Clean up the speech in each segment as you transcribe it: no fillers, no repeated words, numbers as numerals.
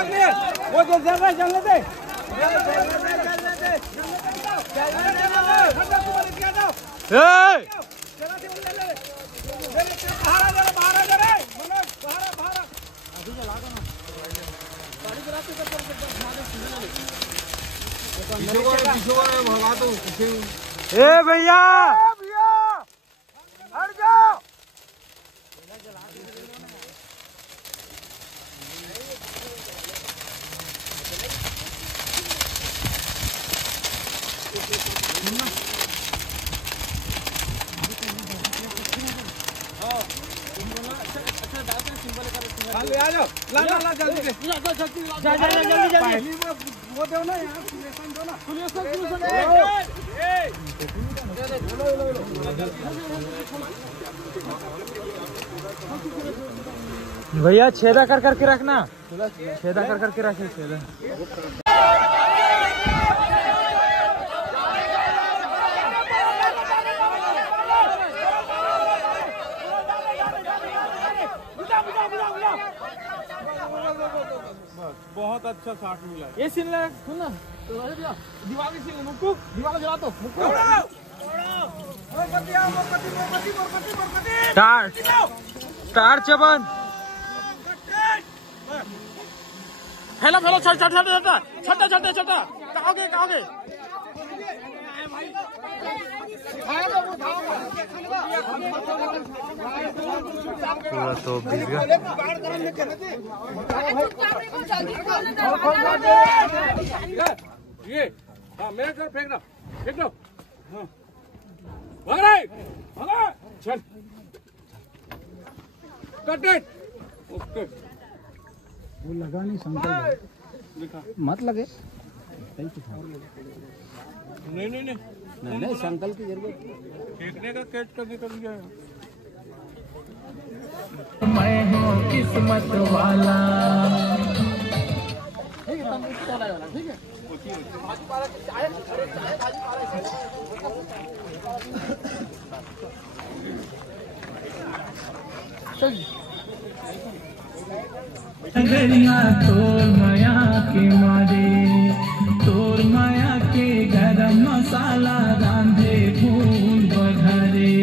वो जो चल रहा है चलने दे। ए भैया हट जाओ। आ जाओ, ला जल्दी से। जल्दी वो दो ना यार, सुलेशन दो ना। भैया छेदा कर करके रखना, छेदा कर करके रखे छेदा। बहुत अच्छा शॉट मिला। ये सीन ले सुन ना, दीवार की सीन मुक्कू, दीवार जला दो मुक्कू। स्टार्ट चबन फैला छटा कहोगे पूरा तो भिज गया। ये हाँ मेरे घर फेंक दो हाँ भाग रहा है चल कट इट ओके। वो लगा नहीं संकल्प मत लगे नहीं संकल्प की जरूरत फेंकने का कैच करने का लिया है। मैं हूँ किस्मत वाला। ठीक है गरिया तोर माया के मारे, तोर माया के गरम मसाला रांधे खून बघरे।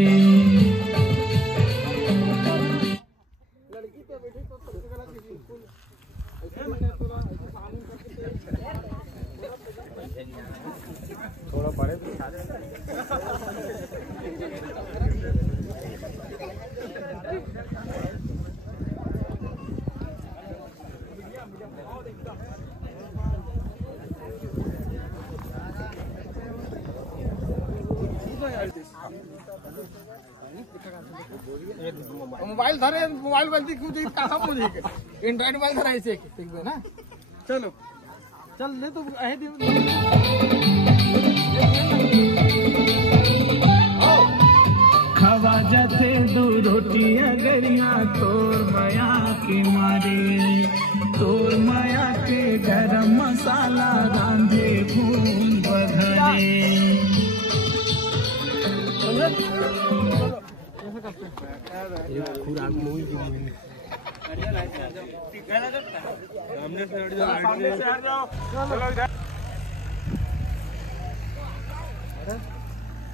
थोड़ा पड़े मोबाइल धरे मोबाइल गलती क्यों दी कहाँ मुझे एंड्रॉइड मोबाइल धरा ऐसे ठीक है ना। चलो चल ले तो खवा जाते दो रोटियां गरिया तोर माया के मारे, तोर माया के गरम मसाला रांधे खून बघरे।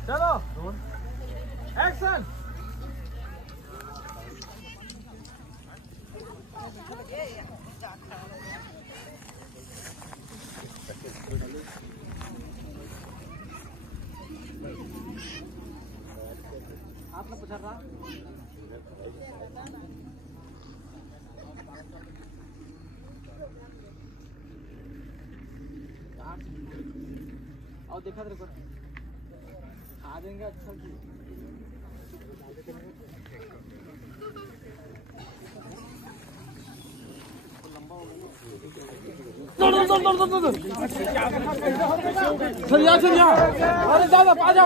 चलो एक्शन। आपने पूछा था और देखा तेरे को आ जाएंगे अच्छा चलिया अरे दादा पाजा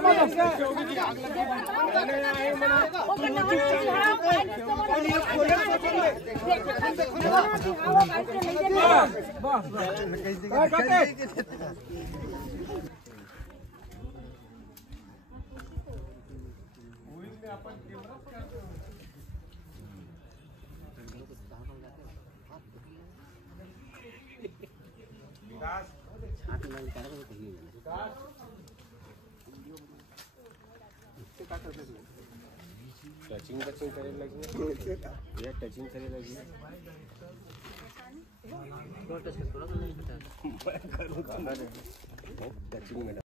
टचिंग करे लगी या टचिंग करे लगी टचिंग में